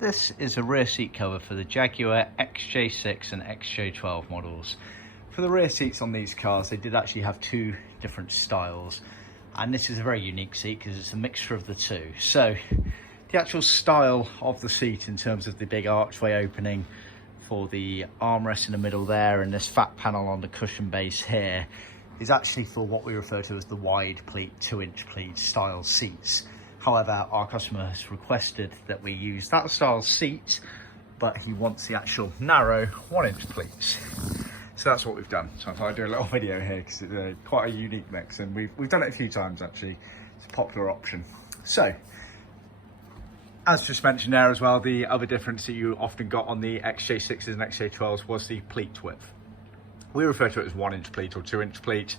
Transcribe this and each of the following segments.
This is a rear seat cover for the Jaguar XJ6 and XJ12 models. For the rear seats on these cars, they did actually have two different styles, and this is a very unique seat because it's a mixture of the two. So the actual style of the seat in terms of the big archway opening for the armrest in the middle there and this fat panel on the cushion base here is actually for what we refer to as the wide pleat, 2-inch pleat style seats. However, our customer has requested that we use that style seat, but he wants the actual narrow 1-inch pleats. So that's what we've done. So I thought I'd do a little video here because it's quite a unique mix, and we've done it a few times actually. It's a popular option. So, as just mentioned there as well, the other difference that you often got on the XJ6s and XJ12s was the pleat width. We refer to it as 1-inch pleat or 2-inch pleat.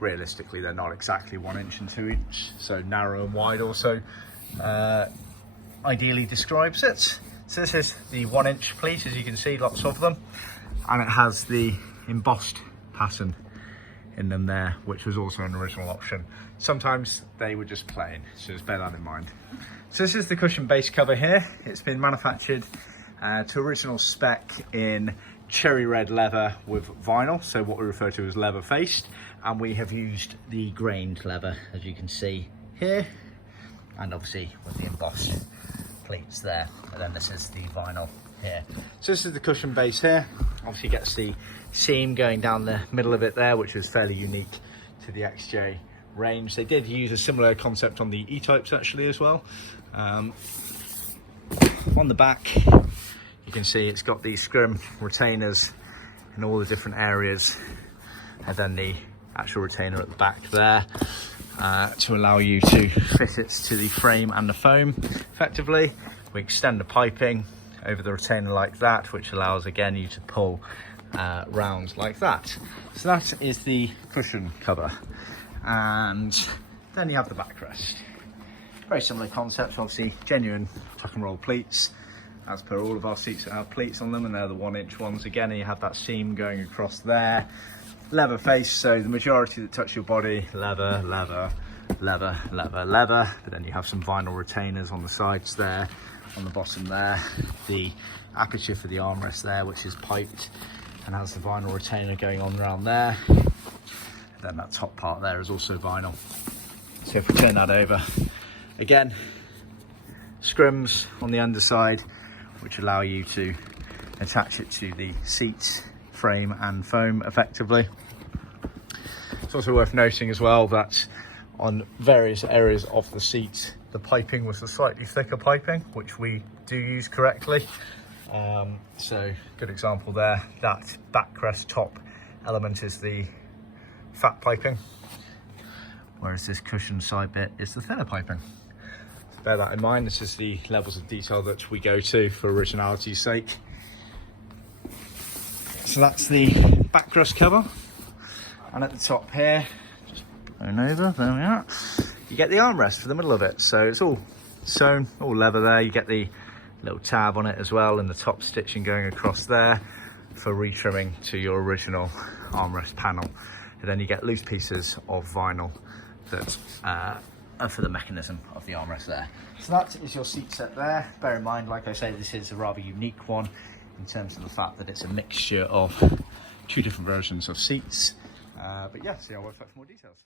Realistically, they're not exactly 1 inch and 2 inch, so narrow and wide also ideally describes it. So this is the 1-inch pleat, as you can see, lots of them, and it has the embossed pattern in them there, which was also an original option. Sometimes they were just plain, so just bear that in mind. So this is the cushion base cover here. It's been manufactured to original spec in cherry red leather with vinyl, so what we refer to as leather faced, and we have used the grained leather, as you can see here, and obviously with the embossed pleats there, and then this is the vinyl here. So this is the cushion base here. Obviously gets the seam going down the middle of it there, which is fairly unique to the XJ range. They did use a similar concept on the E-types actually as well. On the back you can see it's got these scrim retainers in all the different areas, and then the actual retainer at the back there to allow you to fit it to the frame and the foam effectively. We extend the piping over the retainer like that, which allows again you to pull round like that. So that is the cushion cover, and then you have the backrest. Very similar concepts, obviously genuine tuck and roll pleats as per all of our seats that have pleats on them, and they're the 1-inch ones again, and you have that seam going across there. Leather face, so the majority that touch your body, leather, leather, leather, leather, leather, but then you have some vinyl retainers on the sides there, on the bottom there, the aperture for the armrest there, which is piped and has the vinyl retainer going on around there, and then that top part there is also vinyl. So if we turn that over, again, scrims on the underside, which allow you to attach it to the seat frame and foam effectively. It's also worth noting as well that on various areas of the seat, the piping was a slightly thicker piping, which we do use correctly. So good example there, that backrest top element is the fat piping, whereas this cushion side bit is the thinner piping. So bear that in mind. This is the levels of detail that we go to for originality's sake. So that's the backrest cover, and at the top here, just going over, there we are, you get the armrest for the middle of it. So it's all sewn, all leather there. You get the little tab on it as well, and the top stitching going across there for retrimming to your original armrest panel. And then you get loose pieces of vinyl that are for the mechanism of the armrest there. So that is your seat set there. Bear in mind, like I say, this is a rather unique one in terms of the fact that it's a mixture of two different versions of seats. But yeah, see our website for more details.